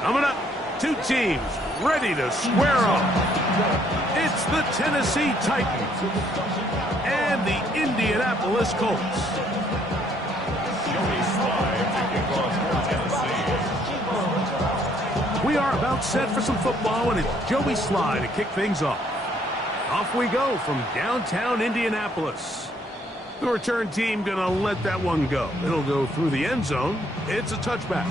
Coming up, two teams ready to square off. It's the Tennessee Titans and the Indianapolis Colts. We are about set for some football, and it's Joey Sly to kick things off. Off we go from downtown Indianapolis. The return team gonna let that one go. It'll go through the end zone. It's a touchback.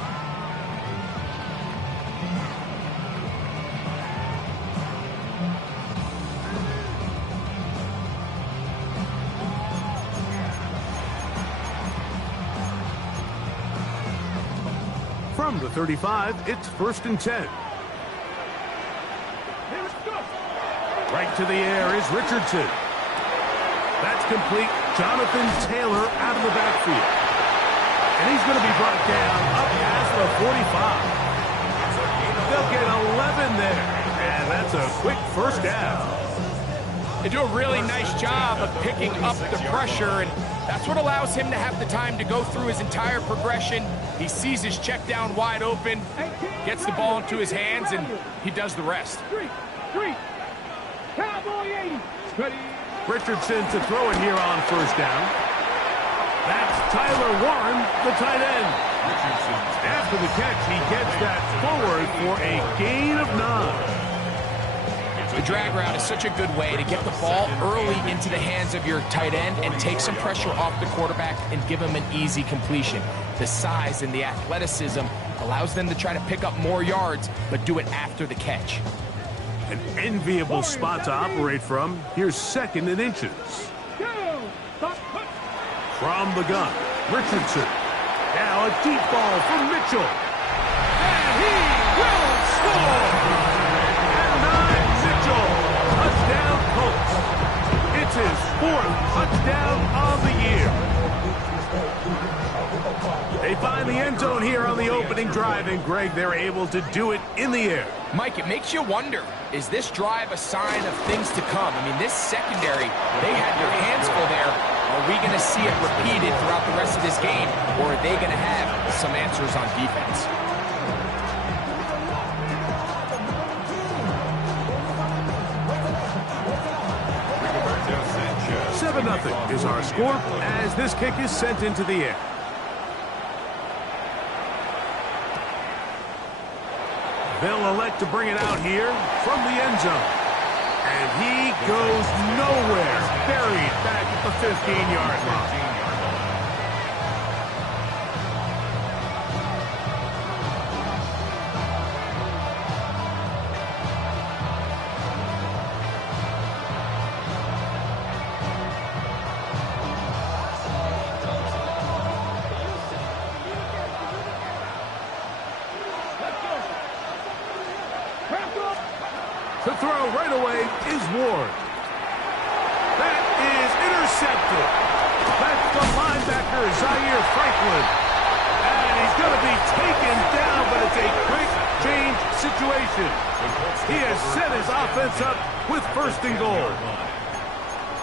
From the 35, it's 1st and 10. Right to the air is Richardson. That's complete. Jonathan Taylor out of the backfield. And he's going to be brought down up past the 45. They'll get 11 there. And that's a quick first down. They do a really nice job of picking up the pressure, and that's what allows him to have the time to go through his entire progression. He sees his check down wide open, gets the ball into his hands, and he does the rest. Richardson to throw it here on first down. That's Tyler Warren, the tight end. After the catch, he gets that forward for a gain of 9. The drag route is such a good way to get the ball early into the hands of your tight end and take some pressure off the quarterback and give him an easy completion. The size and the athleticism allows them to try to pick up more yards, but do it after the catch. An enviable spot to operate from. Here's 2nd and inches. From the gun, Richardson. Now a deep ball from Mitchell. And he will score! Touchdown Colts. It's his 4th touchdown of the year. They find the end zone here on the opening drive, and Greg, they're able to do it in the air. Mike, it makes you wonder, is this drive a sign of things to come? I mean, this secondary, they had their hands full there. Are we going to see it repeated throughout the rest of this game, or are they going to have some answers on defense? 7-0 is our score as this kick is sent into the air. They'll elect to bring it out here from the end zone. And he goes nowhere. Buried back at the 15-yard line. The throw right away is Ward. That is intercepted. That's the linebacker, Zaire Franklin. And he's going to be taken down, but it's a quick change situation. He has set his offense up with 1st and goal.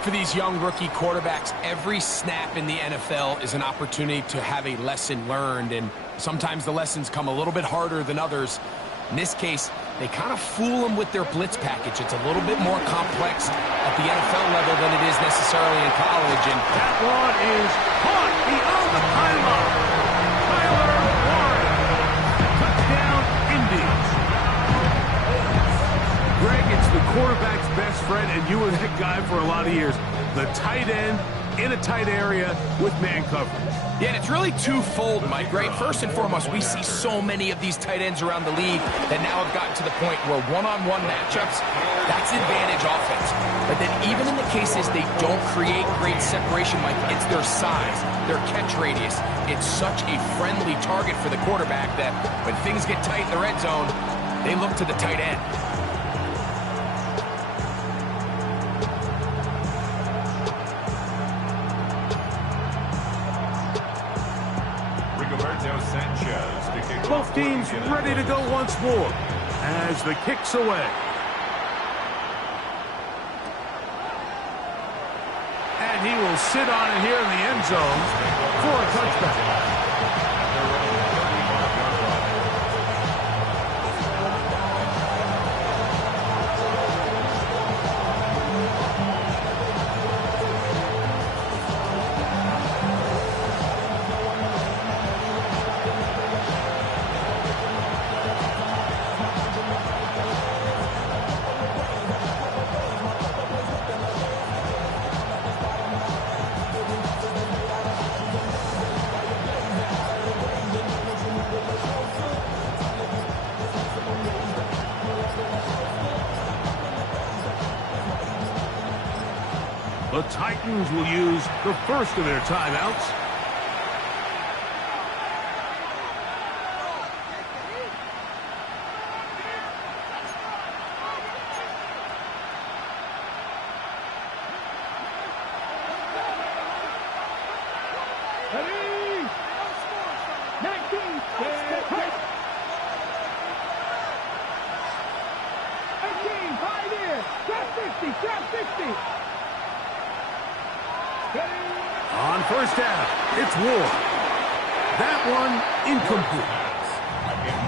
For these young rookie quarterbacks, every snap in the NFL is an opportunity to have a lesson learned, and sometimes the lessons come a little bit harder than others. In this case, they kind of fool them with their blitz package. It's a little bit more complex at the NFL level than it is necessarily in college. And that one is caught beyond the pylon. Tyler Warren. Touchdown, Indians. Greg, it's the quarterback's best friend, and you were that guy for a lot of years. The tight end in a tight area with man coverage. Yeah, and it's really twofold, Mike, right? First and foremost, we see so many of these tight ends around the league that now have gotten to the point where one-on-one matchups, that's advantage offense. But then even in the cases they don't create great separation, Mike, it's their size, their catch radius. It's such a friendly target for the quarterback that when things get tight in the red zone, they look to the tight end. Both teams ready to go once more as the kick's away. And he will sit on it here in the end zone for a touchback. The Titans will use the first of their timeouts. On first down, it's Ward. That one incomplete.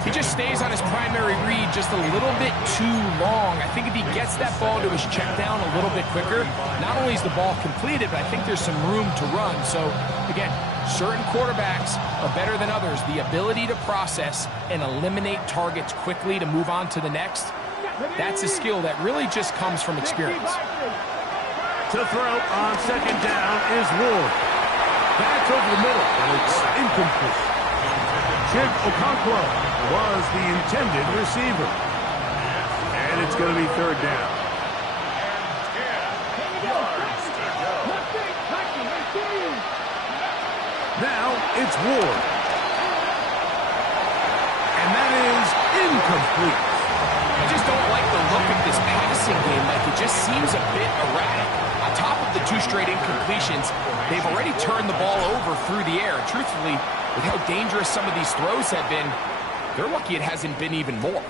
He just stays on his primary read just a little bit too long. I think if he gets that ball to his check down a little bit quicker, not only is the ball completed, but I think there's some room to run. So, again, certain quarterbacks are better than others. The ability to process and eliminate targets quickly to move on to the next, that's a skill that really just comes from experience. To throw on second down is Ward. That's over the middle, and it's incomplete. Chig Okonkwo was the intended receiver. And it's going to be third down. Now it's Ward. And that is incomplete. I just don't like the look of this passing game. Like, it just seems a bit erratic. On top of the 2 straight incompletions, they've already turned the ball over through the air. Truthfully, with how dangerous some of these throws have been, they're lucky it hasn't been even more. And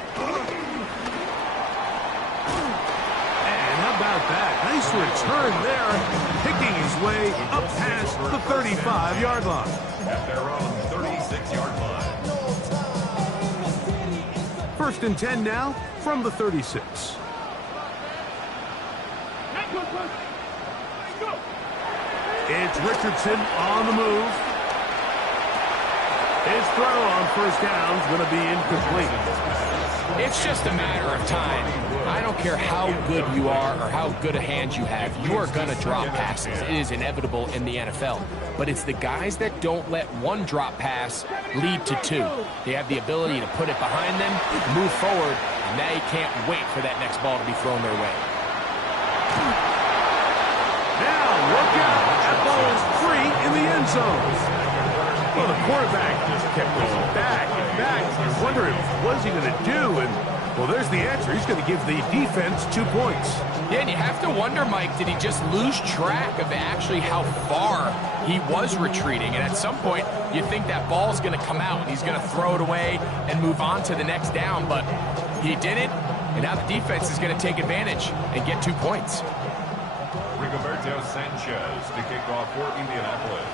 how about that? Nice return there, picking his way up past the 35-yard line. At their own 36-yard line. First and 10 now from the 36. It's Richardson on the move. His throw on first down is going to be incomplete. It's just a matter of time. I don't care how good you are or how good a hand you have. You are going to drop passes. It is inevitable in the NFL. But it's the guys that don't let one drop pass lead to 2. They have the ability to put it behind them, move forward, and now you can't wait for that next ball to be thrown their way. Now, look out. That ball is free in the end zone. Well, the quarterback just kept going back and back. You're wondering, what's he going to do? And, well, there's the answer. He's going to give the defense 2 points. Yeah, and you have to wonder, Mike, did he just lose track of actually how far he was retreating? And at some point, you think that ball's going to come out and he's going to throw it away and move on to the next down. But he didn't, and now the defense is going to take advantage and get 2 points. Rigoberto Sanchez to kick off for Indianapolis.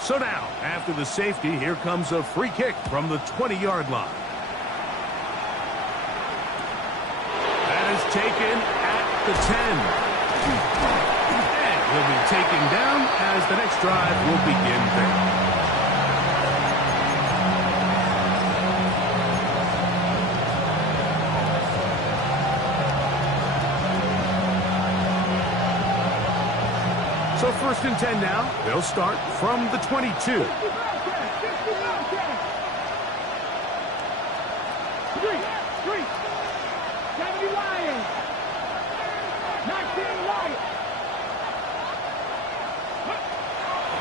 So now, after the safety, here comes a free kick from the 20-yard line. That is taken at the 10. And he'll be taken down as the next drive will begin there. So first and 10 now. They'll start from the 22. 3, 3. Lions. 19 Lions.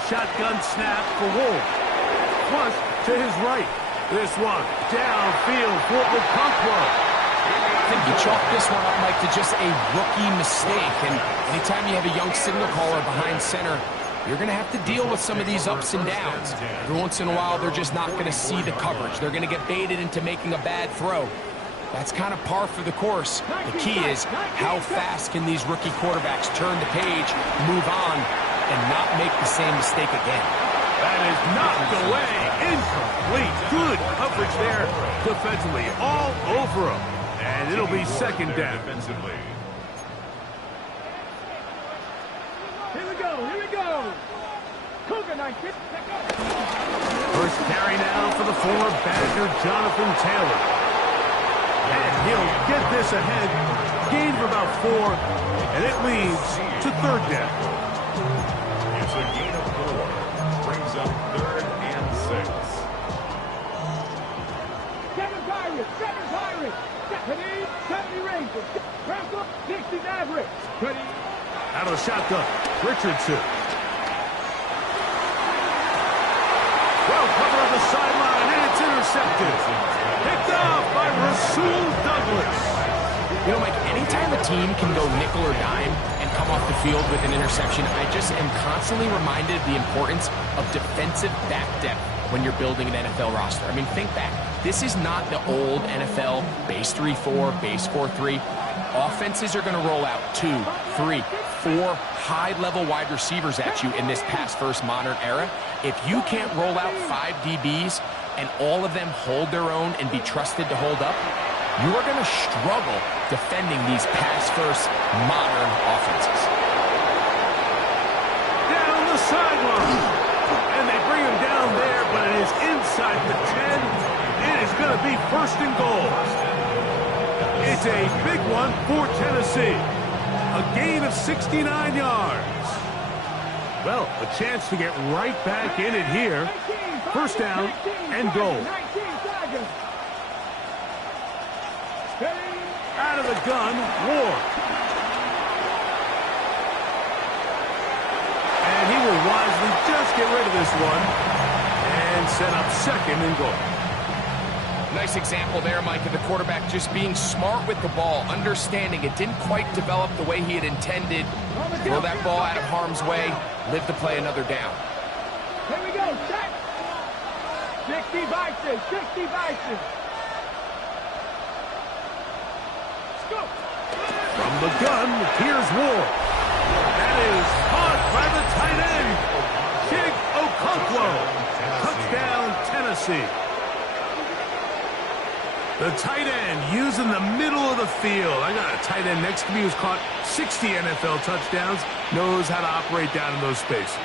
Shotgun snap for Wolf. Plus to his right. This one downfield for Okonkwo. I think you chalk this one up, Mike, to just a rookie mistake. And anytime you have a young signal caller behind center, you're going to have to deal with some of these ups and downs. Every once in a while, they're just not going to see the coverage. They're going to get baited into making a bad throw. That's kind of par for the course. The key is how fast can these rookie quarterbacks turn the page, move on, and not make the same mistake again. That is knocked away. Incomplete. Good coverage there defensively. All over him. And it'll be second down. Defensively. Here we go. Cougar Knight. First carry now for the former Badger, Jonathan Taylor. And he'll get this ahead. Gain of about 4. And it leads to third down. It's a gain of 4. Brings up 3rd and 6. 7 Tigers. 7 out of the shotgun. Richardson. Well covered on the sideline, and it's intercepted. Picked off by Rasul Douglas. You know, Mike, anytime a team can go nickel or dime and come off the field with an interception, I just am constantly reminded of the importance of defensive back depth when you're building an NFL roster. I mean, think back. This is not the old NFL base 3-4, base 4-3. Offenses are going to roll out 2, 3, 4 high-level wide receivers at you in this pass-first modern era. If you can't roll out 5 DBs and all of them hold their own and be trusted to hold up, you are going to struggle defending these pass-first modern offenses. Down the sideline. And they bring him down there, but it is inside the 10. It is going to be first and goal. It's a big one for Tennessee. A gain of 69 yards. Well, a chance to get right back in it here. First down and goal. Out of the gun, Ward. And he will wisely just get rid of this one and set up second and goal. Nice example there, Mike, of the quarterback just being smart with the ball, understanding it didn't quite develop the way he had intended. Throw that ball out of harm's way, live to play another down. Here we go, set. 60 vices, 60 vices. Let's go. From the gun, here's Ward. That is caught by the tight end, Jake Okonkwo. Touchdown, Tennessee. The tight end using the middle of the field. I got a tight end next to me who's caught 60 NFL touchdowns, knows how to operate down in those spaces.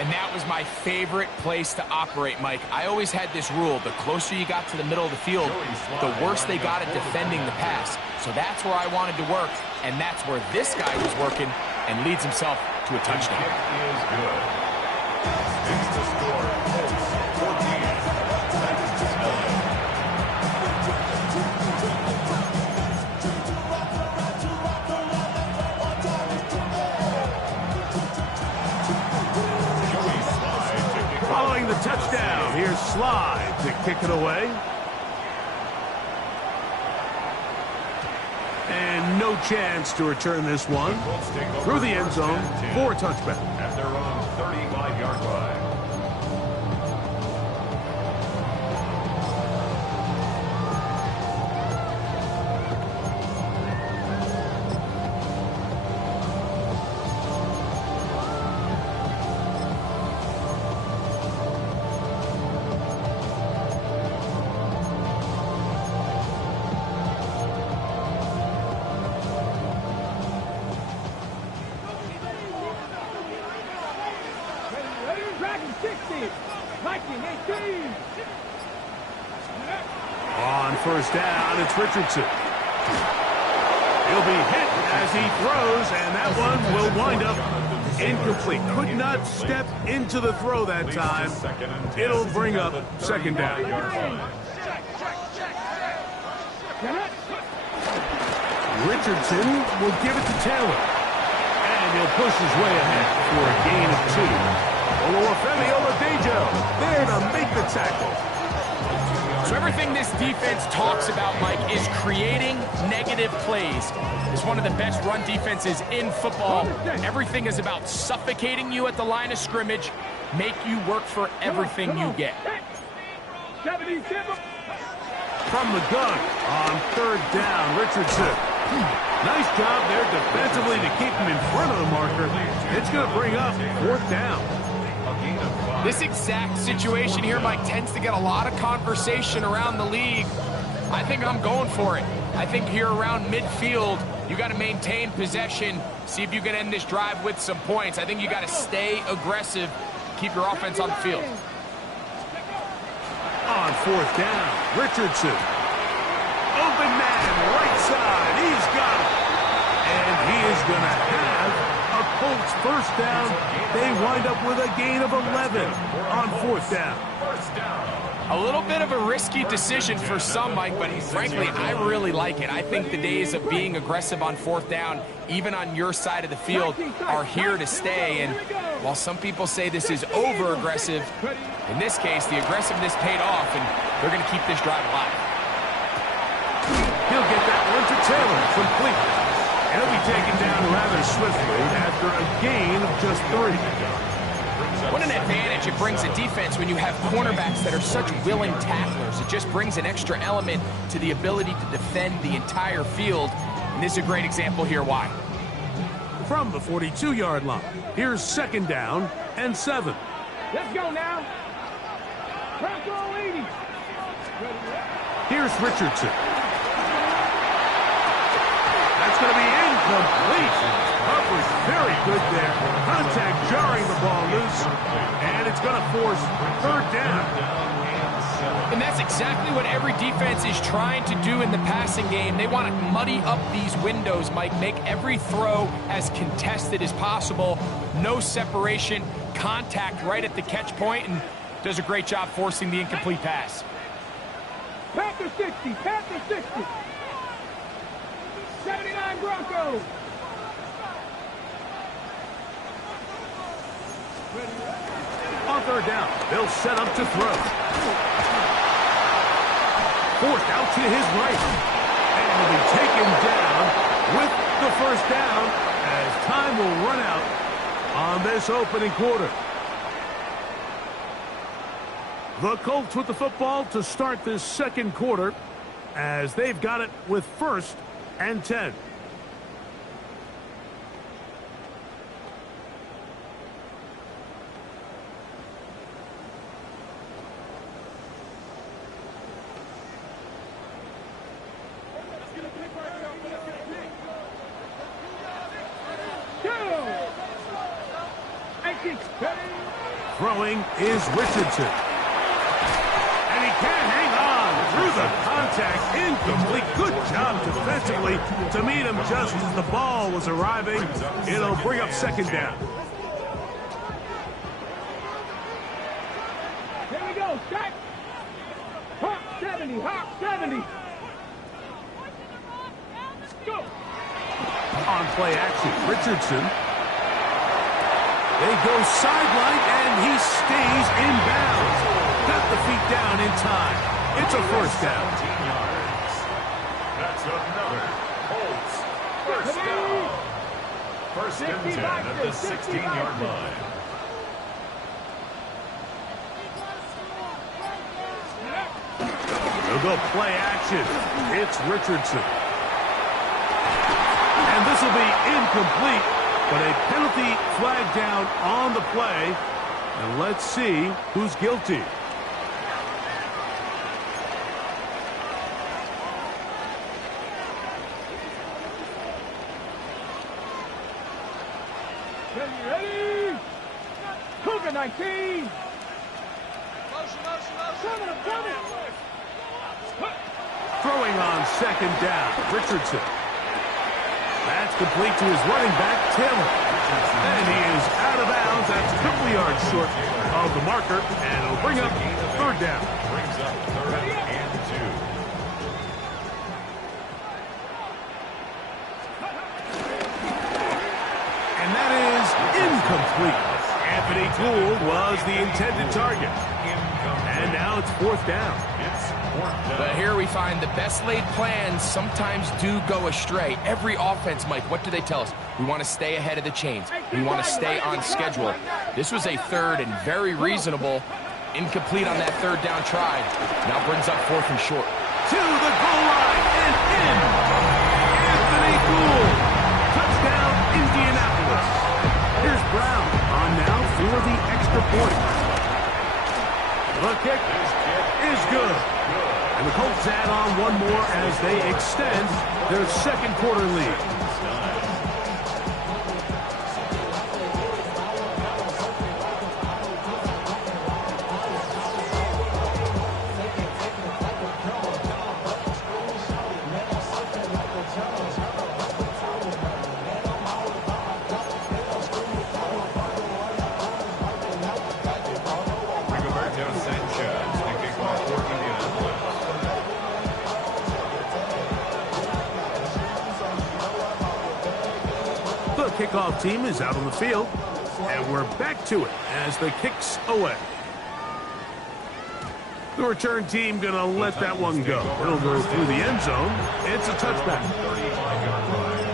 And that was my favorite place to operate, Mike. I always had this rule. The closer you got to the middle of the field, the worse they got at defending the pass. So that's where I wanted to work, and that's where this guy was working and leads himself to a touchdown. Kick is good. It's the score. Colts 14. Texans 9. Following the touchdown, here's Slide to kick it away. And no chance to return this one through the end zone for a touchback. At their own 35-yard line. On first down, it's Richardson. He'll be hit as he throws, and that one will wind up incomplete. Could not step into the throw that time. It'll bring up second down. Richardson will give it to Taylor. And he'll push his way ahead for a gain of 2. Olufemi Oladejo there to make the tackle. So everything this defense talks about, Mike, is creating negative plays. It's one of the best run defenses in football. Everything is about suffocating you at the line of scrimmage, make you work for everything you get. From the gun on third down, Richardson. Nice job there defensively to keep him in front of the marker. It's going to bring up fourth down. This exact situation here, Mike, tends to get a lot of conversation around the league. I think I'm going for it. I think here around midfield, you got to maintain possession, see if you can end this drive with some points. I think you got to stay aggressive, keep your offense on the field. On fourth down, Richardson. Open man, right side. He's got it. And he is going to have a Colts first down. They wind up with a gain of 11 on fourth down. First down. A little bit of a risky decision for some, Mike, but frankly, I really like it. I think the days of being aggressive on fourth down, even on your side of the field, are here to stay. And while some people say this is over-aggressive, in this case, the aggressiveness paid off, and they're going to keep this drive alive. He'll get that one to Taylor, complete. And he'll be taken down rather swiftly after a gain of just 3. What an advantage it brings a defense when you have cornerbacks that are such willing tacklers. It just brings an extra element to the ability to defend the entire field. And this is a great example here why. From the 42-yard line, here's second down and 7. Let's go now. Bronco 80. Here's Richardson. That's going to be incomplete. Harper's very good there. Contact jarring the ball loose, and it's going to force third down. And that's exactly what every defense is trying to do in the passing game. They want to muddy up these windows, Mike, make every throw as contested as possible. No separation, contact right at the catch point, and does a great job forcing the incomplete pass. Panther 60, Panther 60. 79 Broncos. On third down, they'll set up to throw. Forced out to his right. And he'll be taken down with the first down as time will run out on this opening quarter. The Colts with the football to start this second quarter as they've got it with first and 10. Throwing is Richardson. And he can't hang on through the contact. Incomplete. Good job defensively to meet him just as the ball was arriving. It'll bring up second down. Here we go, set. Hawk 70, Hawk 70. Go. On play action, Richardson. They go sideline, and he stays in bounds. Got the feet down in time. It's a first down. 17 yards. That's another Colts first down. First and 10 at the 16-yard line. They'll go play action. It's Richardson. And this will be incomplete. But a penalty flag down on the play. And let's see who's guilty. Ready? Cougar 19. Throwing on second down, Richardson. That's complete to his running back, Taylor. And he is out of bounds. That's a couple yards short of the marker, and it'll bring up third down. Brings up third and 2. And that is incomplete. Anthony Gould was the intended target. And now it's fourth down. But here we find the best laid plans sometimes do go astray. Every offense, Mike, what do they tell us? We want to stay ahead of the chains. We want to stay on schedule. This was a third and very reasonable. Incomplete on that third down try. Now brings up fourth and short. To the goal line and in. Anthony Gould. Touchdown, Indianapolis. Here's Brown on now for the extra point. The kick is good. And the Colts add on one more as they extend their second quarter lead. The kickoff team is out on the field, and we're back to it as the kick's away. The return team going to let that one go. It'll go through the end zone. It's a touchback. 35-yard line.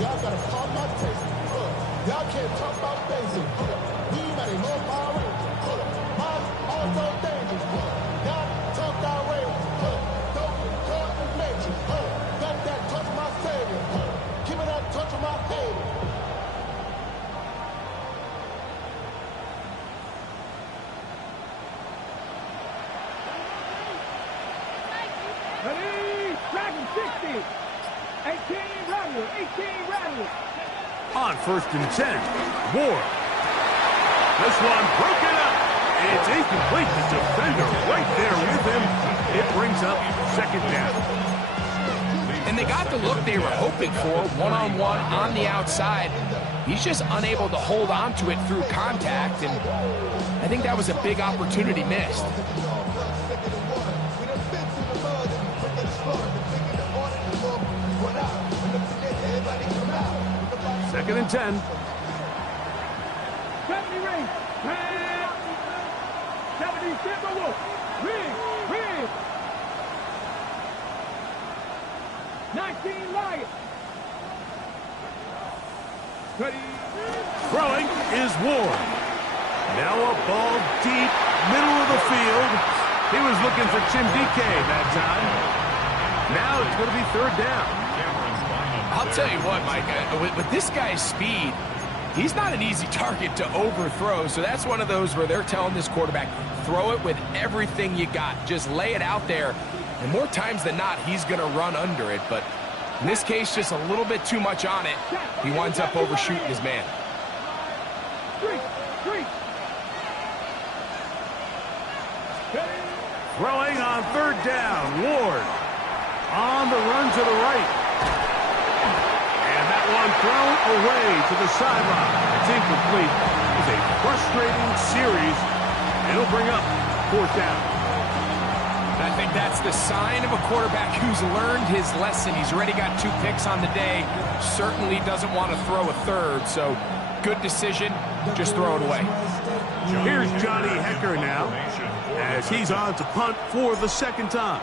Y'all gotta call my taste. Y'all can't talk about basic. You might know my way. Mine also dangerous. Y'all talk that way. Don't talk the nature. Got that touch my savior. Keep it that touch of my head. Ready? Dragon 60. 18 rattle. 18 rattle. On 1st and 10, Ward. This one broken up. It's incomplete. The defender right there with him. It brings up 2nd down. And they got the look they were hoping for, one-on-one on the outside. He's just unable to hold on to it through contact, and I think that was a big opportunity missed. 2nd and 10. 70 ring. 70 Timberwolf. Ring. 19 Lion. Ready? Throwing is Ward. Now a ball deep, middle of the field. He was looking for Chimdike that time. Now it's going to be 3rd down. I'll tell you what, Mike, with this guy's speed, he's not an easy target to overthrow, so that's one of those where they're telling this quarterback, throw it with everything you got. Just lay it out there, and more times than not, he's going to run under it, but in this case, just a little bit too much on it. He winds up overshooting his man. Throwing on 3rd down, Ward on the run to the right. And that one thrown away to the sideline. It's incomplete. It's a frustrating series. It'll bring up 4th down. And I think that's the sign of a quarterback who's learned his lesson. He's already got 2 picks on the day. Certainly doesn't want to throw a 3rd, so good decision. Just throw it away. Here's Johnny Hecker now as he's on to punt for the 2nd time.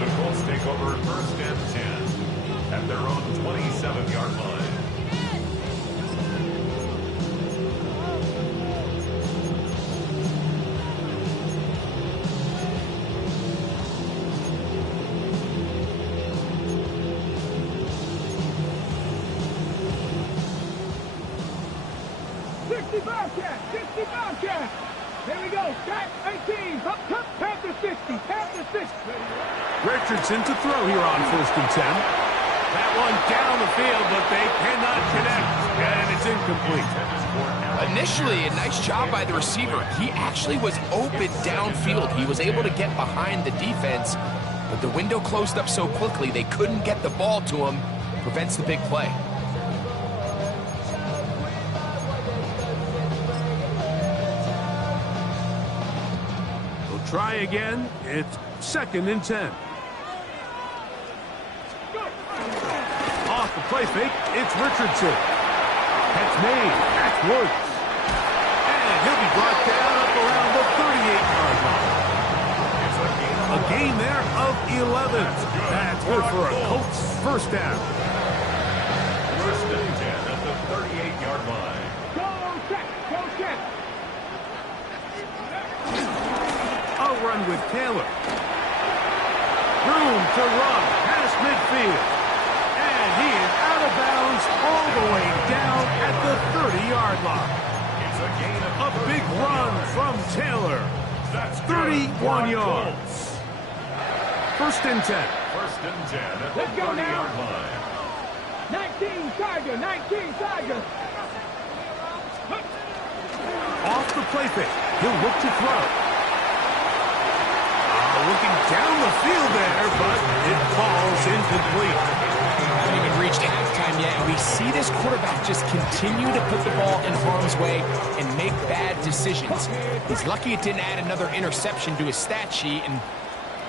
The Colts take over 1st and 10 at their own 27-yard line. Bobcat. 60 Bobcat. Here we go. Back 18. Up, Panther 60. Panther 60. Richardson to throw here on 1st and 10. That one down the field, but they cannot connect, and it's incomplete. Initially, a nice job by the receiver. He actually was open downfield. He was able to get behind the defense, but the window closed up so quickly they couldn't get the ball to him. Prevents the big play. Try again. It's 2nd and 10. Off the play fake, it's Richardson. That's made. That's Woods. And he'll be brought down up around the 38-yard line. A gain there of 11. That's good for a Colts 1st down. 1st and 10 at the 38-yard line. Go check. A run with Taylor. Room to run past midfield. And he is out of bounds all the way down at the 30-yard line. It's a gain of A big run from Taylor. That's 31 yards. 1st and 10. 1st and 10 at the Let's go now. 30-yard line. 19 Tiger. 19 Tiger. Off the play fake. He'll look to throw. looking down the field there, but it falls incomplete. Haven't even reached halftime yet, and we see this quarterback just continue to put the ball in harm's way and make bad decisions. He's lucky it didn't add another interception to his stat sheet, and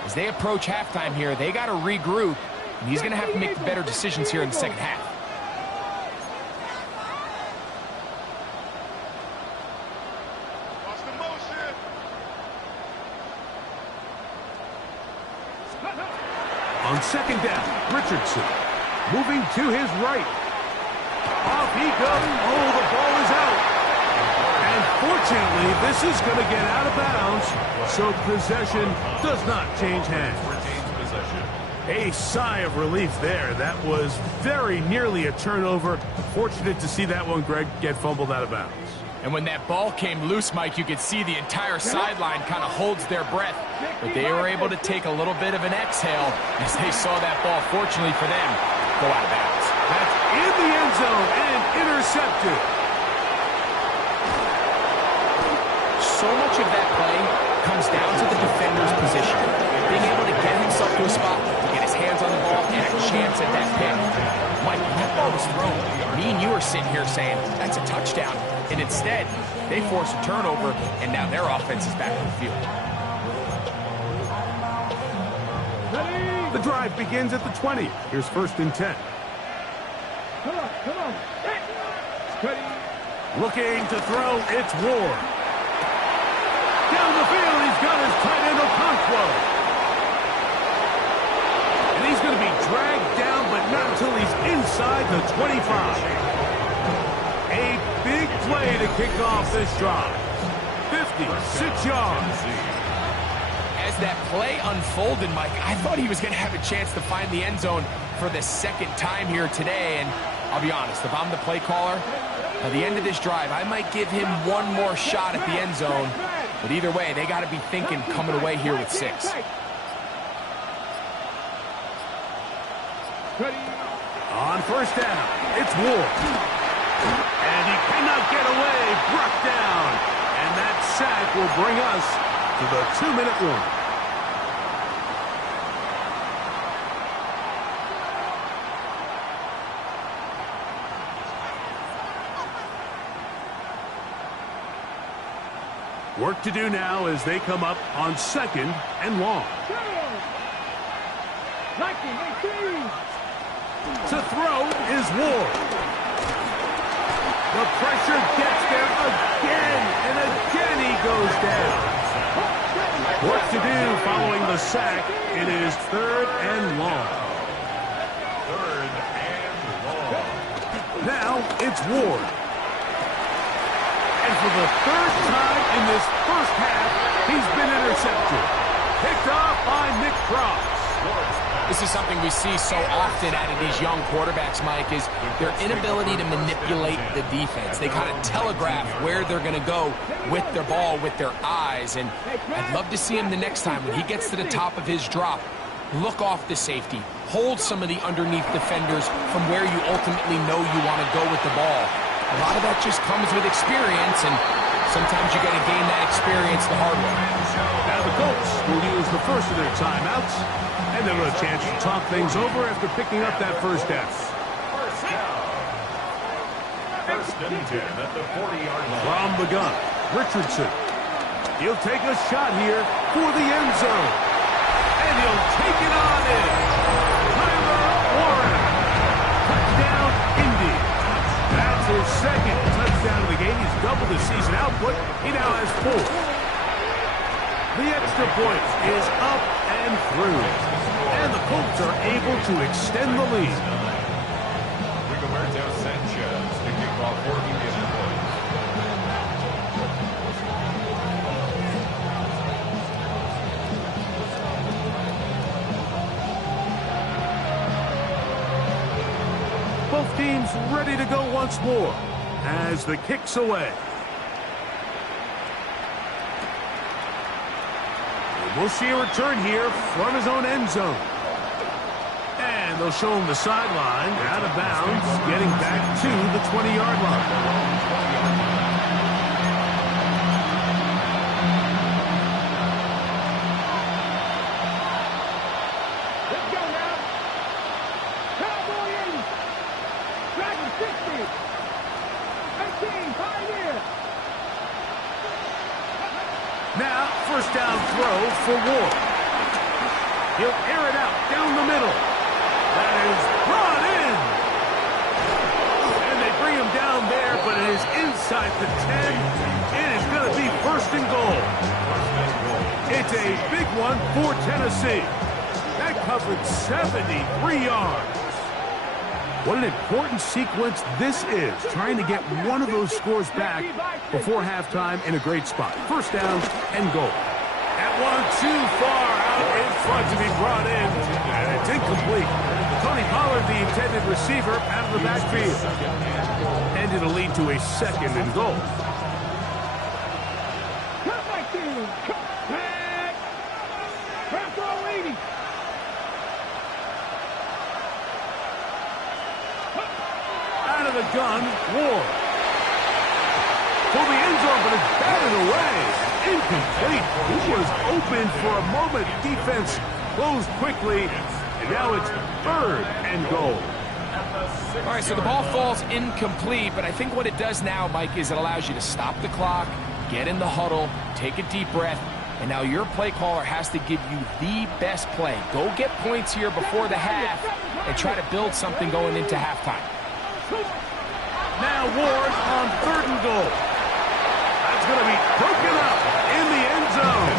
as they approach halftime here, they got to regroup, and he's going to have to make the better decisions here in the second half. On second down, Richardson moving to his right. Off he goes. Oh, the ball is out. And fortunately, this is going to get out of bounds, so possession does not change hands. Retains possession. A sigh of relief there. That was very nearly a turnover. Fortunate to see that one, Greg, get fumbled out of bounds. And when that ball came loose, Mike, you could see the entire sideline kind of holds their breath. But they were able to take a little bit of an exhale as they saw that ball, fortunately for them, go out of bounds. That's in the end zone and intercepted. So much of that play comes down to the defender's position. Being able to get himself to a spot, to get his hands on the ball, and a chance at that pick. Mike, when that ball was thrown, me and you are sitting here saying, that's a touchdown. And instead, they force a turnover, and now their offense is back on the field. The drive begins at the 20. Here's 1st and 10. Come on. Ready. Looking to throw, it's Ward. Down the field, he's got his tight end Okonkwo. And he's going to be dragged down, but not until he's inside the 25. A big play to kick off this drive. 56 yards. As that play unfolded, Mike, I thought he was going to have a chance to find the end zone for the second time here today. And I'll be honest, if I'm the play caller, at the end of this drive, I might give him one more shot at the end zone. But either way, they got to be thinking coming away here with 6. On 1st down, it's Ward. And he cannot get away, brought down. And that sack will bring us to the 2-minute warning. Work to do now as they come up on 2nd and long. To throw is Ward. The pressure gets there again, and again he goes down. Work to do following the sack. It is 3rd and long. 3rd and long. Now it's Ward. And for the 3rd time in this first half, he's been intercepted. Picked off by Nick Cross. This is something we see so often out of these young quarterbacks, Mike, is their inability to manipulate the defense. They kind of telegraph where they're going to go with their ball, with their eyes. And I'd love to see him the next time when he gets to the top of his drop. Look off the safety. Hold some of the underneath defenders from where you ultimately know you want to go with the ball. A lot of that just comes with experience, and sometimes you got to gain that experience the hard way. Now the Colts will use the first of their timeouts, and they'll have a chance to talk things over after picking up that first down. 1st and 10 at the 40-yard line. From the gun, Richardson. He'll take a shot here for the end zone. And he'll take it on in. Tyler Warren. Touchdown, Indy. That's his 2nd touchdown of the game. He's doubled his season output. He now has 4. The extra point is up and through. And the Colts are able to extend the lead. Rigoberto Sanchez to kick off for Indianapolis. Both teams ready to go once more as the kick's away. We'll see a return here from his own end zone. And they'll show him the sideline, out of bounds, getting back to the 20-yard line. 60. 18, Pioneer. Now, first down throw for Ward. He'll air it out down the middle. That is brought in. And they bring him down there, but it is inside the 10. It is going to be first and goal. It's a big one for Tennessee. That covered 73 yards. What an important sequence this is, trying to get one of those scores back before halftime in a great spot. First down and goal. That one too far out in front to be brought in, and it's incomplete. Tony Pollard, the intended receiver, out of the backfield. And it'll lead to a second and goal. Cut back in. Cut back. Back row 80. Out of the gun, Ward. For the end zone, but it's batted away. Incomplete. He was open for a moment. Defense closed quickly, and now it's third and goal. All right, so the ball falls incomplete, but I think what it does now, Mike, is it allows you to stop the clock, get in the huddle, take a deep breath, and now your play caller has to give you the best play. Go get points here before the half and try to build something going into halftime. Now Ward on third and goal. That's going to be broken up in the end zone.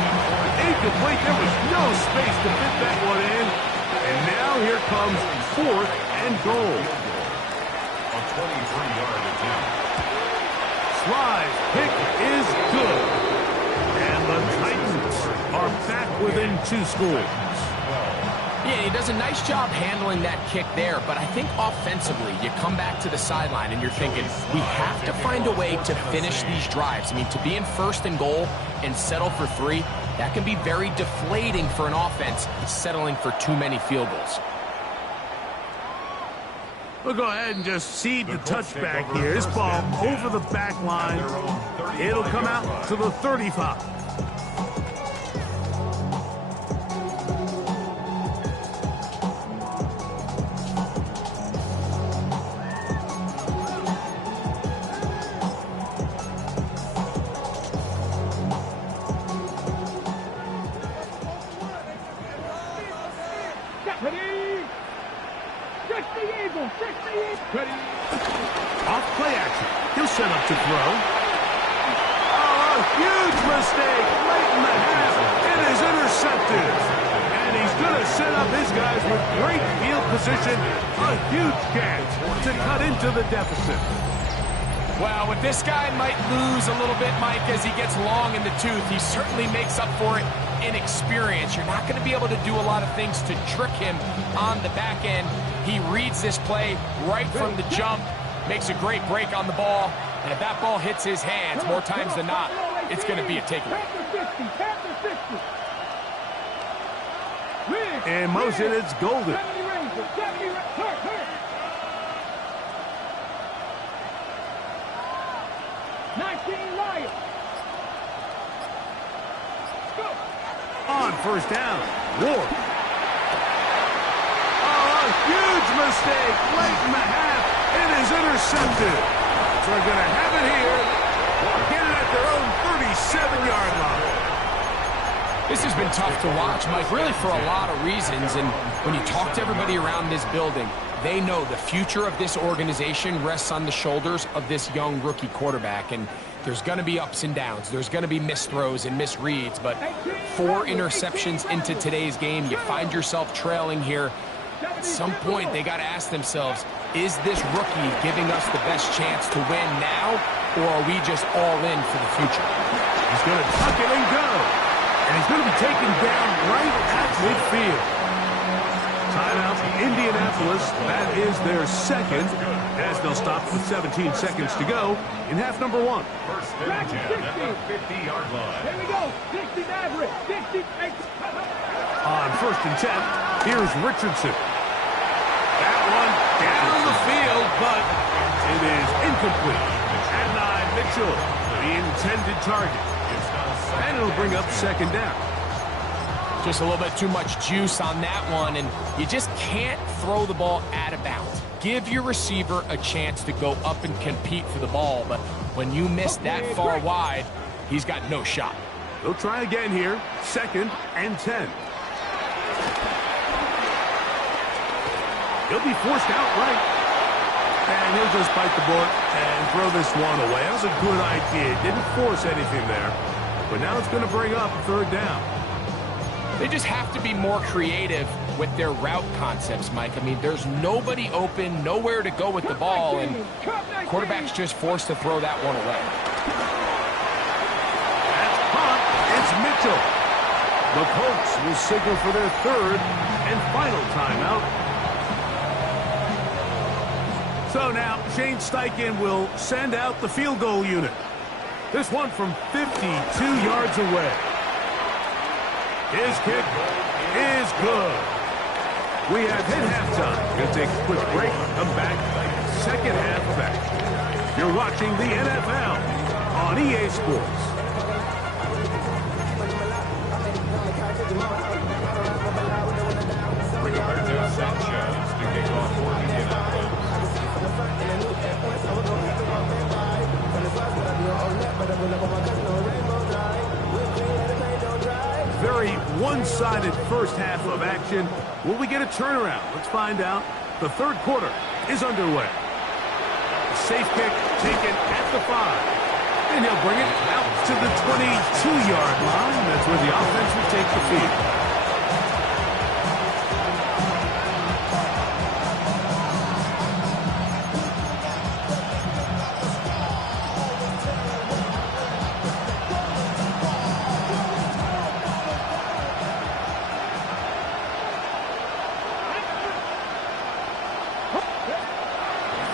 Incomplete. There was no space to fit that one in. And now here comes fourth and goal. A 23-yard attempt. Sly's pick is good. And the Titans are back within 2 scores. Yeah, he does a nice job handling that kick there, but I think offensively, you come back to the sideline and you're thinking, we have to find a way to finish these drives. I mean, to be in first and goal and settle for 3, that can be very deflating for an offense settling for too many field goals. We'll go ahead and just cede the touchback here. This ball over the back line. It'll come out to the 35. Off play action. He'll set up to throw. Oh, a huge mistake late in the half. It is intercepted. And he's going to set up his guys with great field position. A huge catch to cut into the deficit. Well, what this guy might lose a little bit, Mike, as he gets long in the tooth, he certainly makes up for it in experience. You're not going to be able to do a lot of things to trick him on the back end. He reads this play right from the jump, makes a great break on the ball, and if that ball hits his hands more times than not, it's going to be a takeaway. In motion, it's Golden. 19 Lions. Go. On first down, Ward. Oh, a huge mistake late in the half. It is intercepted. So they're going to have it here. Get it at their own 37-yard line. This has been tough to watch, Mike, really for a lot of reasons. And when you talk to everybody around this building, they know the future of this organization rests on the shoulders of this young rookie quarterback. And there's going to be ups and downs. There's going to be missed throws and misreads. But 4 interceptions into today's game, you find yourself trailing here. At some point, they got to ask themselves, is this rookie giving us the best chance to win now, or are we just all in for the future? He's going to tuck it and go. And he's going to be taken down right at midfield. Timeout, Indianapolis. That is their second, as they'll stop with 17 seconds to go in half number 1. First and 10 at the 50-yard line. Here we go. 60 average. 60. On first and 10, here's Richardson. That one down the field, but it is incomplete. Adonai Mitchell, the intended target. And it'll bring up second down. Just a little bit too much juice on that one, and you just can't throw the ball out of bounds. give your receiver a chance to go up and compete for the ball, but when you miss that far wide, he's got no shot. They'll try again here. 2nd and 10. He'll be forced out right. And he'll just bite the bullet and throw this one away. That was a good idea. Didn't force anything there. But now it's going to bring up 3rd down. They just have to be more creative with their route concepts, Mike. I mean, there's nobody open, nowhere to go with the ball, and quarterback's just forced to throw that one away. That's punt. It's Mitchell. The Colts will signal for their 3rd and final timeout. So now Shane Steichen will send out the field goal unit. This one from 52 yards away. His kick is good. We have hit halftime. We'll take a quick break. Come back. 2nd half of action. You're watching the NFL on EA Sports. Rigoberto Sanchez to kick off for Indianapolis. Very one-sided first half of action. Will we get a turnaround? Let's find out. The 3rd quarter is underway. Safe kick taken at the 5. And he'll bring it out to the 22-yard line. That's where the offense will take the field.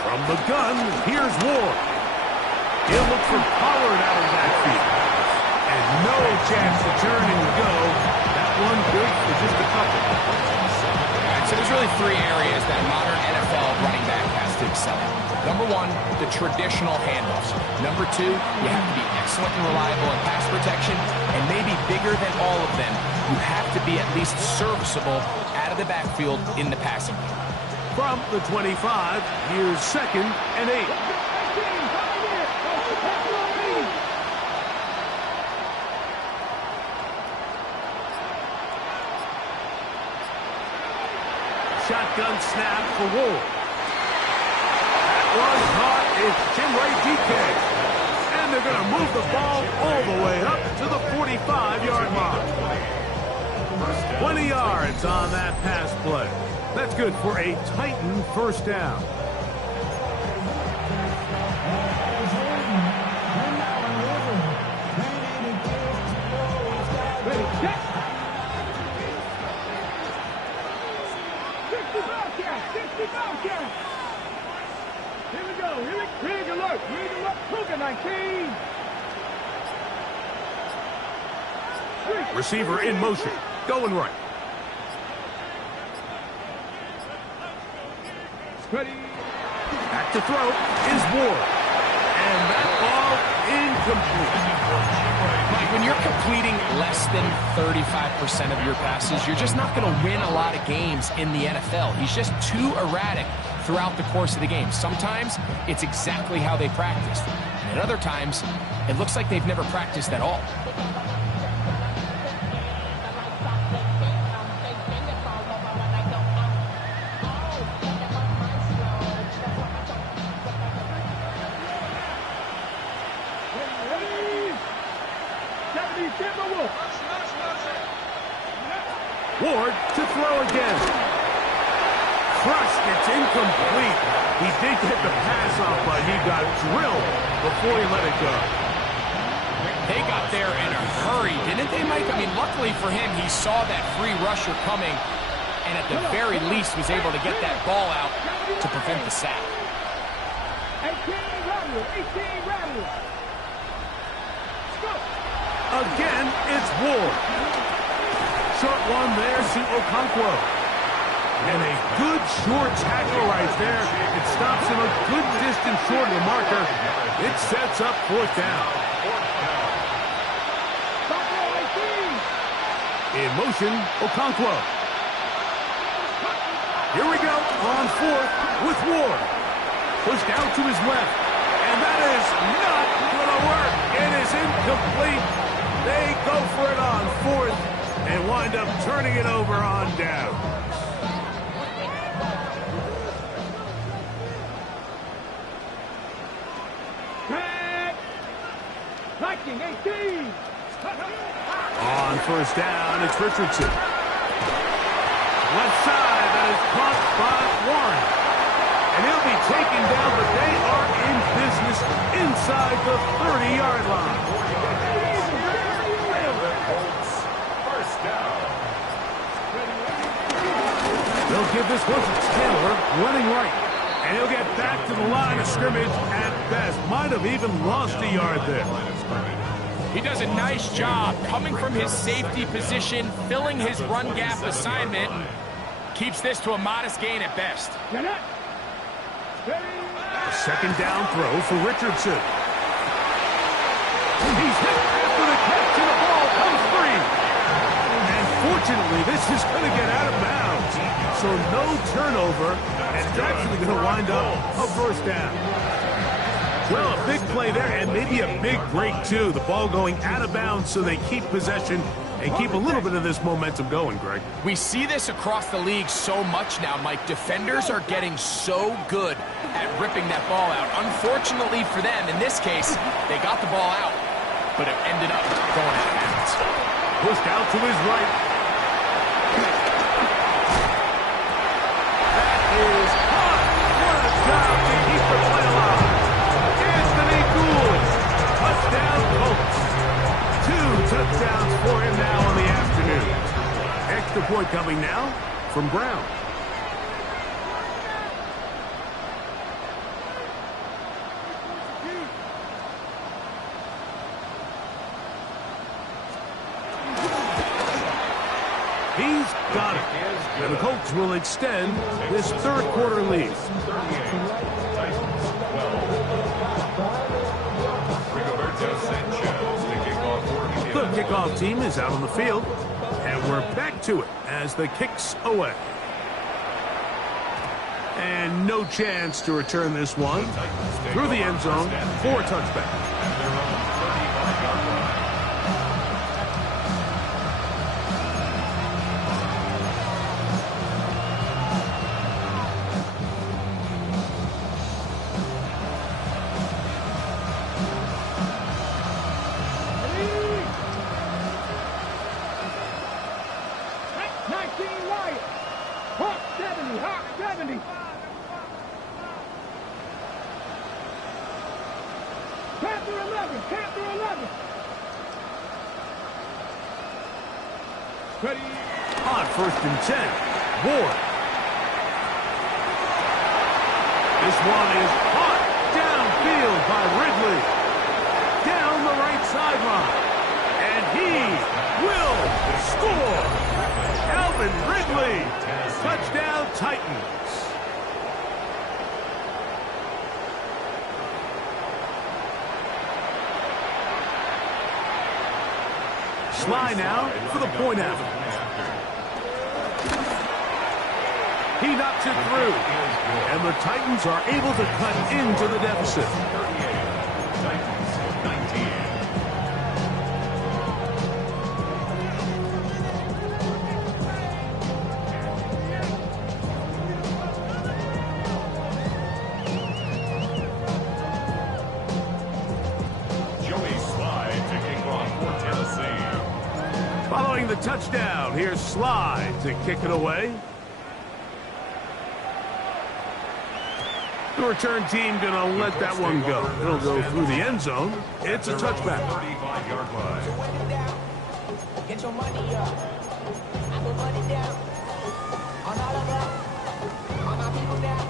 From the gun, here's Ward. He'll look for Pollard out of the backfield. And no chance to turn and go. That one good for just a couple. So there's really 3 areas that modern NFL running back has to excel at. Number 1, the traditional handoffs. Number 2, you have to be excellent and reliable in pass protection. And maybe bigger than all of them, you have to be at least serviceable out of the backfield in the passing game. From the 25, here's 2nd and 8. Shotgun snap for Ward. That one caught. It's Chinway DK. And they're going to move the ball all the way up to the 45-yard mark. 20 yards on that pass play. That's good for a Titan 1st down. Ready, set. 60 Bobcats. Here we go. Rig alert. Cougar 19. Receiver in motion. Going right. Ready. Back to throw is Ward. And that ball incomplete. Mike, when you're completing less than 35% of your passes, you're just not going to win a lot of games in the NFL. He's just too erratic throughout the course of the game. Sometimes it's exactly how they practiced. And at other times, it looks like they've never practiced at all. Ward to throw again. Crushed. It's incomplete. He did get the pass off, but he got drilled before he let it go. They got there in a hurry, didn't they, Mike? I mean, luckily for him, he saw that free rusher coming, and at the very least was able to get that ball out to prevent the sack. 18 Rattler. Again, it's Ward. Short one there to Okonkwo. And a good short tackle right there. It stops him a good distance short of the marker. It sets up 4th down. In motion, Okonkwo. Here we go on 4th. with Ward. Pushed out to his left. And that is not going to work. It is incomplete. They go for it on fourth and wind up turning it over on down. Viking 18. On first down, it's Richardson. Left side, that is caught by Warren. And he'll be taken down, but they are in business inside the 30-yard line. First down. They'll give this one to Taylor, running right. And he'll get back to the line of scrimmage at best. Might have even lost a yard there. He does a nice job coming from his safety position, filling his run gap assignment. Keeps this to a modest gain at best. A second down throw for Richardson. He's hit after the catch and the ball comes free. And fortunately, this is going to get out of bounds. So no turnover, and it's actually going to wind up a first down. Well, a big play there, and maybe a big break, too. The ball going out of bounds so they keep possession and keep a little bit of this momentum going, Greg. We see this across the league so much now, Mike. Defenders are getting so good at ripping that ball out. Unfortunately for them, in this case, they got the ball out, but it ended up going out of bounds. Pushed out to his right. That is caught. What a job to keep the play alive. Anthony Gould. Touchdown, Colts. 2 touchdowns for him now in the afternoon. Extra point coming now from Brown. He's got it. And the Colts will extend this third quarter lead. The kickoff team is out on the field, and we're back to it as the kick's away. And no chance to return this one through the end zone for a touchback. On first and 10, Ward. This one is caught downfield by Ridley. Down the right sideline. And he will score. Calvin Ridley. Touchdown, Titans. Sly now for the point after. He knocks it through. And the Titans are able to cut into the deficit. Following the touchdown, here's Sly to kick it away. The return team going to let that one go. It'll go through the end zone. It's a touchback. 35-yard line. Get your money up. I put money down. On all of us. On my people now.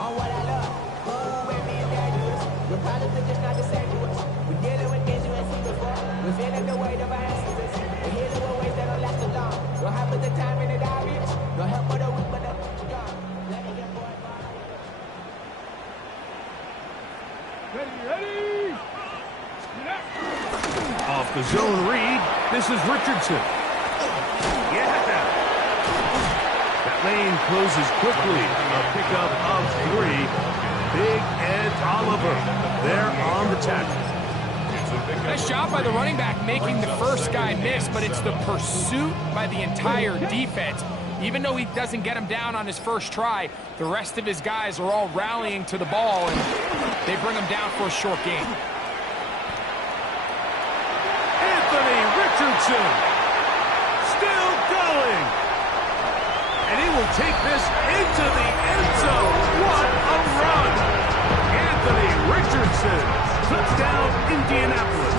On what I love. Who and me and that news. Your problems are just not the same to us. We're dealing with things you ain't seen before. We're feeling the weight of our ancestors. We're healing with ways that don't last too long. Don't have the time in the diaries. No help for the weak, but the strong. Let me get bored. Ready? Off the zone read, this is Richardson. Yeah. That lane closes quickly. A pickup of 3. Big Ed Oliver there on the tackle. Nice job by the running back making the first guy miss, but it's the pursuit by the entire defense. Even though he doesn't get him down on his first try, the rest of his guys are all rallying to the ball, and they bring him down for a short gain. Anthony Richardson still going. And he will take this into the end zone. What a run. Anthony Richardson, touchdown Indianapolis.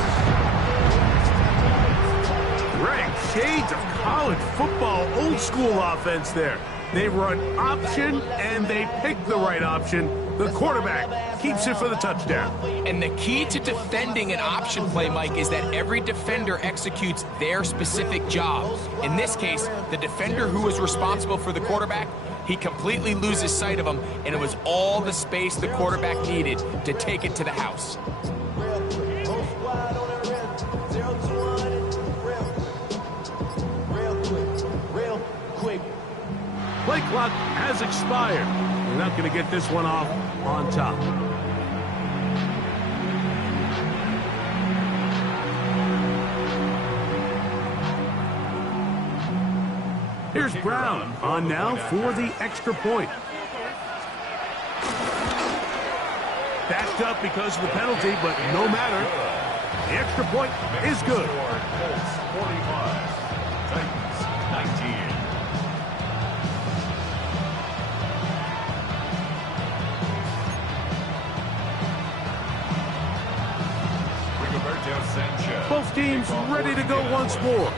Greg, shades of college football, old school offense there. They run option, and they pick the right option. The quarterback keeps it for the touchdown. And the key to defending an option play, Mike, is that every defender executes their specific job. In this case, the defender who was responsible for the quarterback, he completely loses sight of him, and it was all the space the quarterback needed to take it to the house. Play clock has expired. We're not going to get this one off on top. Here's Brown on now for the extra point. Backed up because of the penalty, but no matter. The extra point is good. Colts 45, Titans 19. Both teams ready to go once more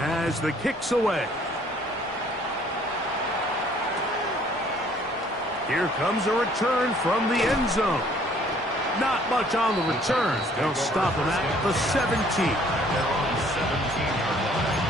as the kick's away. Here comes a return from the end zone. Not much on the return. They'll stop him at the 17. They're on the 17-yard line.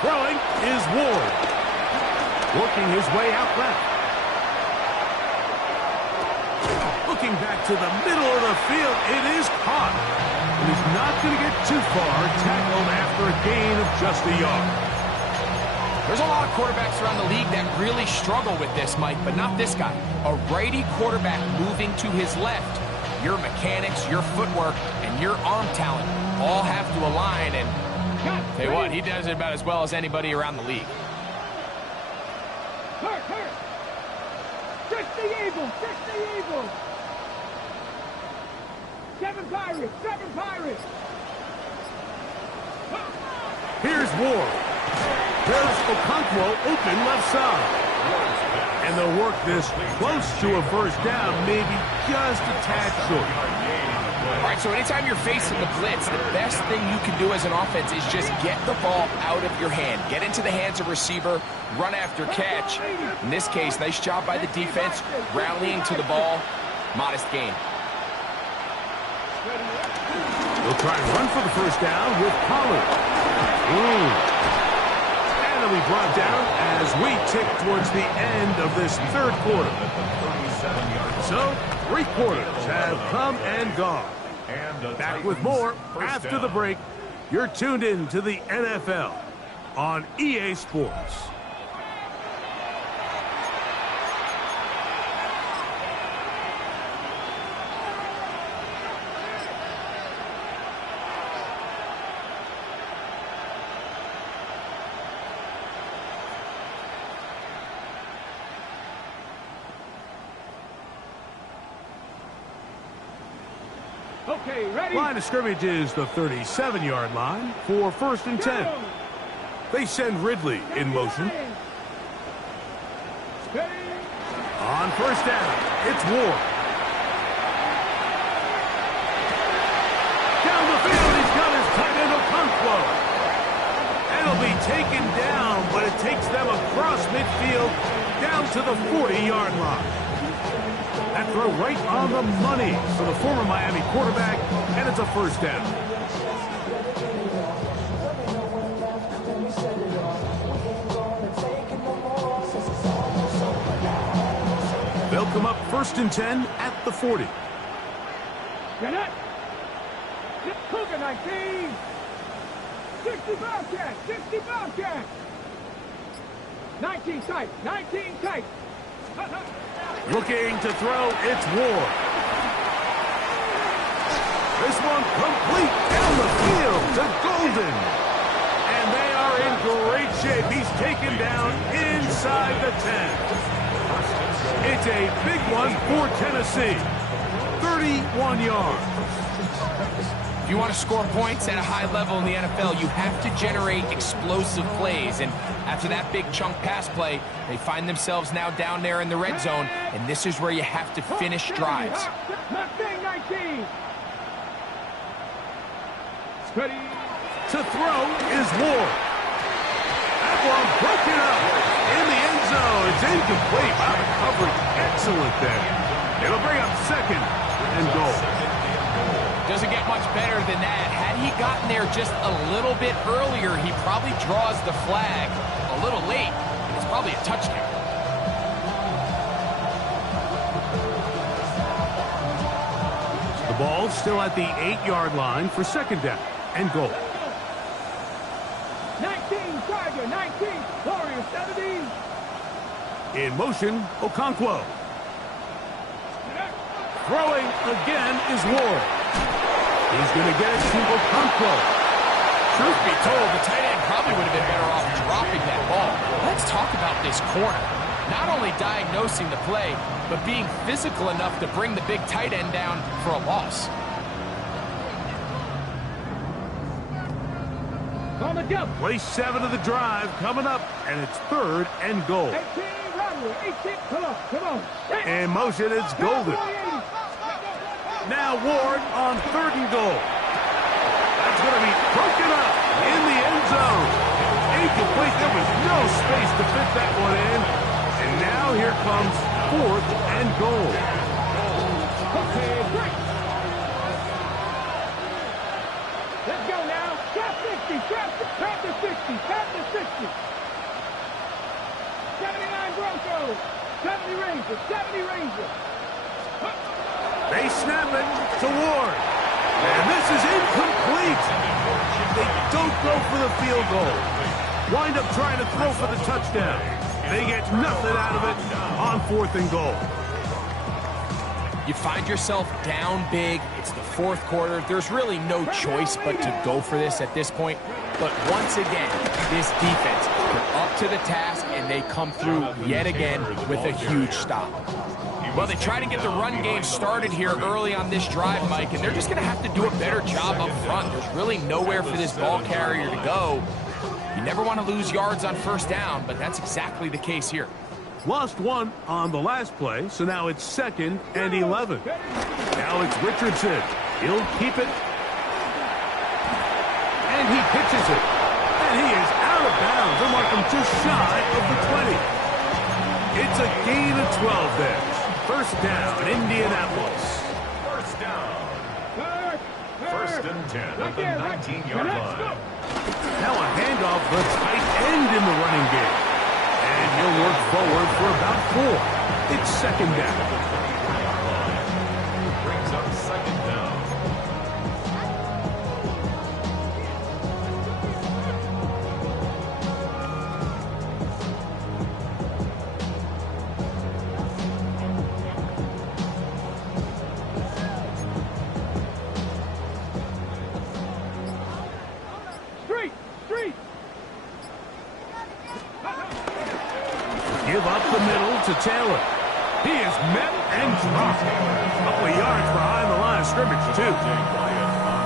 Throwing is Ward. Working his way out left. Looking back to the middle of the field. It is caught. And he's not going to get too far. Tackled after a gain of just a yard. There's a lot of quarterbacks around the league that really struggle with this, Mike, but not this guy. A righty quarterback moving to his left. Your mechanics, your footwork, and your arm talent all have to align, and tell you what, he does it about as well as anybody around the league. Hurt. Fix the Eagles. Seven Pirates. Here's Ward. There's Okonkwo open left side. And they'll work this close to a first down, maybe just a tad short. All right, so anytime you're facing the blitz, the best thing you can do as an offense is just get the ball out of your hand. Get into the hands of receiver, run after catch. In this case, nice job by the defense, rallying to the ball. Modest gain. They'll try and run for the first down with Pollard. And it'll be brought down as we tick towards the end of this third quarter. So, 3 quarters have come and gone. Back with more after the break. You're tuned in to the NFL on EA Sports. Okay, ready? Line of scrimmage is the 37-yard line for 1st and 10. They send Ridley in motion. On first down, it's Ward. Down the field, he's got his tight end Okonkwo. And he'll be taken down, but it takes them across midfield down to the 40-yard line. That throw right on the money for the former Miami quarterback. and it's a first down. They'll come up 1st and 10 at the 40. Get it. Cougar 19. 60 Bobcat. 60 Bobcat. 19 tight. 19 tight. Looking to throw, it's Ward. This one complete down the field to Golden. And they are in great shape. He's taken down inside the 10. It's a big one for Tennessee. 31 yards. If you want to score points at a high level in the NFL, you have to generate explosive plays. And after that big chunk pass play, they find themselves now down there in the red zone. And this is where you have to finish drives. Mustang 19. Steady. To throw is Ward. That one broken up in the end zone. It's incomplete. Wow, the coverage excellent there. It'll bring up 2nd and goal. Doesn't get much better than that. Had he gotten there just a little bit earlier, he probably draws the flag a little late. It's probably a touchdown. The ball still at the 8-yard line for 2nd down and goal. 19 Tiger. 19 Warrior 70. In motion, Okonkwo. Throwing again is Ward. He's going to get it to Okonkwo. Truth be told, the tight end probably would have been better off dropping that ball. Let's talk about this corner. Not only diagnosing the play, but being physical enough to bring the big tight end down for a loss. On the jump. Play 7 of the drive coming up, and it's 3rd and goal. 18 Robbery. 18. Come on. Come on. In motion, it's Golden. Now Ward on 3rd and goal. That's going to be broken up in the end zone. Incomplete. There was no space to fit that one in. And now here comes 4th and goal. Okay, break. Let's go now. Trap 60. Trap to 60. Trap to 60. 79 Broncos. 70 Rangers. 70 Rangers. They snap it to Ward. And this is incomplete. They don't go for the field goal. Wind up trying to throw for the touchdown. They get nothing out of it on 4th and goal. You find yourself down big. It's the 4th quarter. There's really no choice but to go for this at this point. But once again, this defense, they're up to the task, and they come through yet again with a huge stop. Well, they try to get the run game started here early on this drive, Mike, and they're just going to have to do a better job up front. There's really nowhere for this ball carrier to go. You never want to lose yards on 1st down, but that's exactly the case here. Lost 1 on the last play, so now it's 2nd and 11. Now it's Richardson. He'll keep it. And he pitches it. And he is out of bounds. They'll mark him just shy of the 20. It's a gain of 12 there. 1st down, Indianapolis. 1st down. 1st and 10 at the 19-yard line. Now a handoff, the tight end in the running game. And he'll work forward for about 4. It's 2nd down. Brings up 2nd down. Give up the middle to Taylor. He is met and dropped. A couple of yards behind the line of scrimmage, too.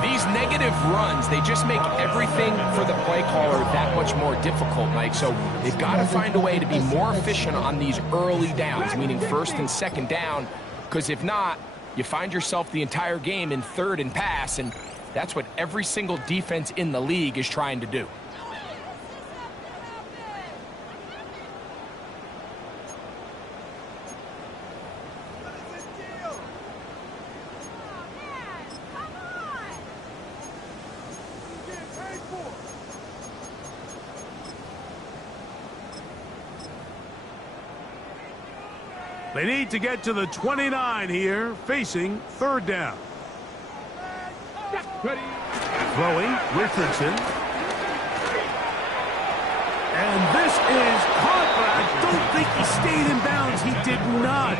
These negative runs, they just make everything for the play caller that much more difficult, Mike. So they've got to find a way to be more efficient on these early downs, meaning 1st and 2nd down, because if not, you find yourself the entire game in 3rd and pass, and that's what every single defense in the league is trying to do. They need to get to the 29 here, facing third down. Throwing, Richardson. And this is caught, but I don't think he stayed in bounds. He did not.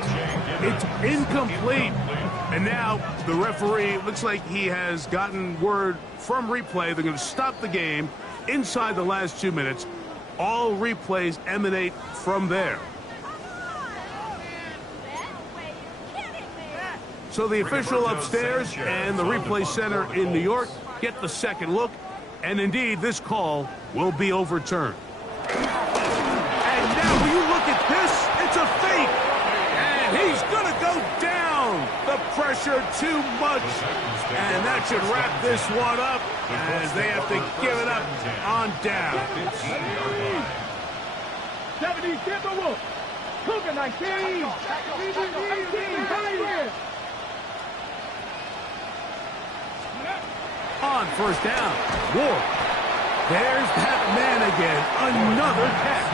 It's incomplete. And now the referee, looks like he has gotten word from replay. They're going to stop the game inside the last 2 minutes. All replays emanate from there. So the official upstairs and the replay center in New York get the second look. And indeed, this call will be overturned. And now, will you look at this? It's a fake. And he's going to go down. The pressure too much. And that should wrap this one up as they have to give it up on down. 70 Timberwolves. Cougar 19. 18. Right here. On first down, Ward. There's that man again. Another catch.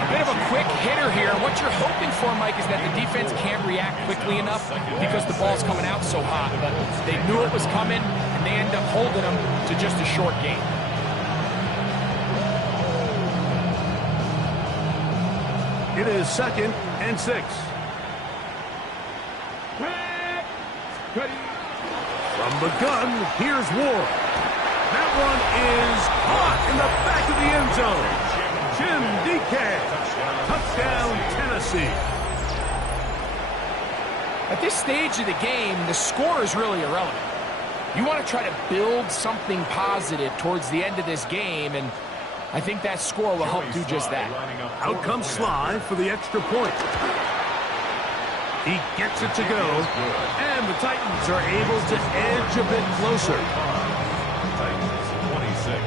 A bit of a quick hitter here. What you're hoping for, Mike, is that the defense can't react quickly enough because the ball's coming out so hot. But they knew it was coming, and they end up holding them to just a short gain. It is 2nd and 6. Ready. From the gun, here's Ward. That one is caught in the back of the end zone. Jim DK. Touchdown, Tennessee. At this stage of the game, the score is really irrelevant. You want to try to build something positive towards the end of this game, and I think that score will help do just that. Out comes Sly for the extra point. He gets it to go, and the Titans are able to edge a bit closer. Titans 26.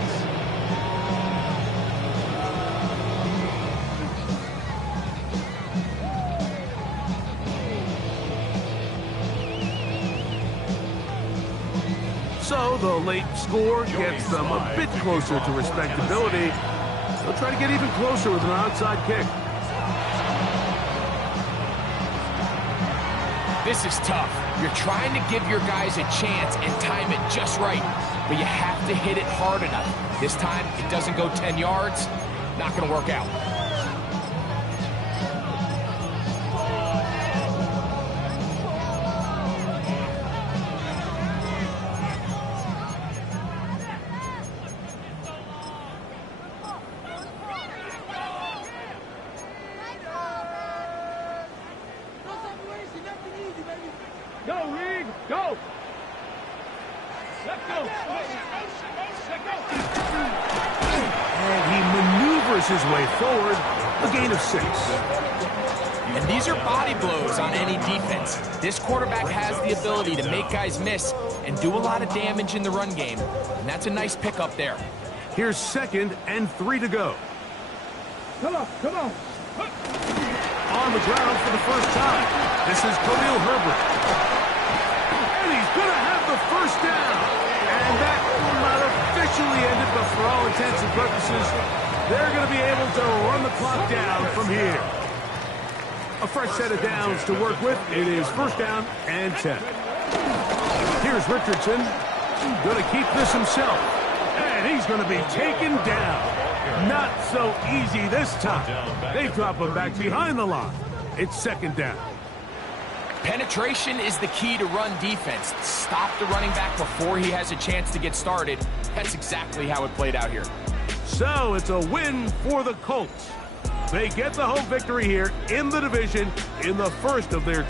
So the late score gets them a bit closer to respectability. They'll try to get even closer with an outside kick. This is tough. You're trying to give your guys a chance and time it just right, but you have to hit it hard enough. This time, it doesn't go 10 yards. Not going to work out. Go, Reed. Go. Let's go. And he maneuvers his way forward, a gain of 6. And these are body blows on any defense. This quarterback has the ability to make guys miss and do a lot of damage in the run game. And that's a nice pickup there. Here's 2nd and 3 to go. Come on, come on. On the ground for the first time. This is Khalil Herbert. And he's going to have the first down. And that will not officially end it, but for all intents and purposes, they're going to be able to run the clock down from here. A fresh set of downs to work with. It is first down and 10. Here's Richardson. Going to keep this himself. And he's going to be taken down. Not so easy this time. They drop him back behind the line. It's 2nd down. Penetration is the key to run defense. Stop the running back before he has a chance to get started. That's exactly how it played out here. So it's a win for the Colts. They get the home victory here in the division in the first of their 2